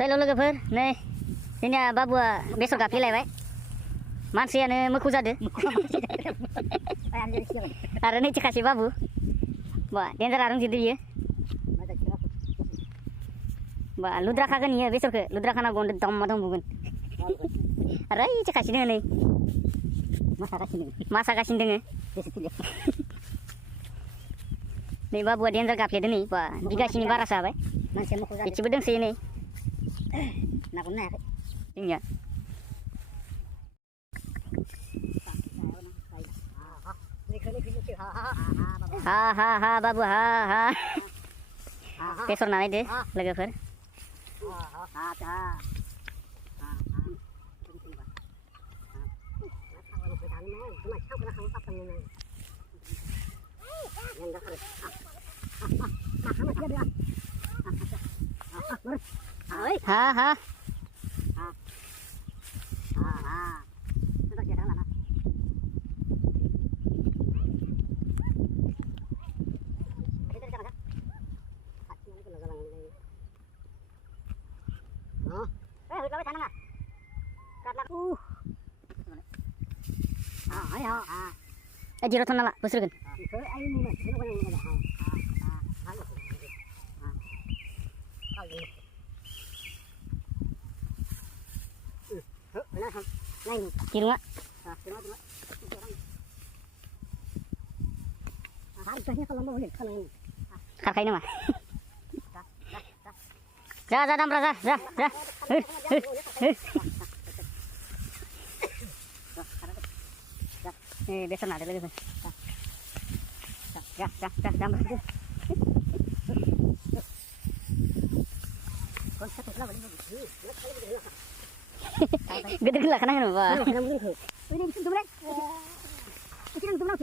Saya logoफोर नै जोंनिया बाबुआ बेसर गाफ्लेलायबाय मानसियानो मोखौ जादो आरो नैथि खासे बाबु बा डेन्जार आरंजिदो इयो बा लुद्राखागोन इयो बेसरखौ लुद्राखाना गनदो दम दम बुगोन आरो इथि खासे दोङो नै मासागासिनो दोङो नै बाबुआ डेन्जार गाफ्लेदो नै बा बिगासेनि बारासो हाबाय इथिबो दोंसोयो नै नाखौनो हायाखै जोंनिया हा हा हा बाबु हा हा बेसर नायदो लोगोफोर ha ha Jiroton nala busrugan kirunga karkai nama za dam za besar nada lagi dam gede lah kenapa pak ini tumben ini tumben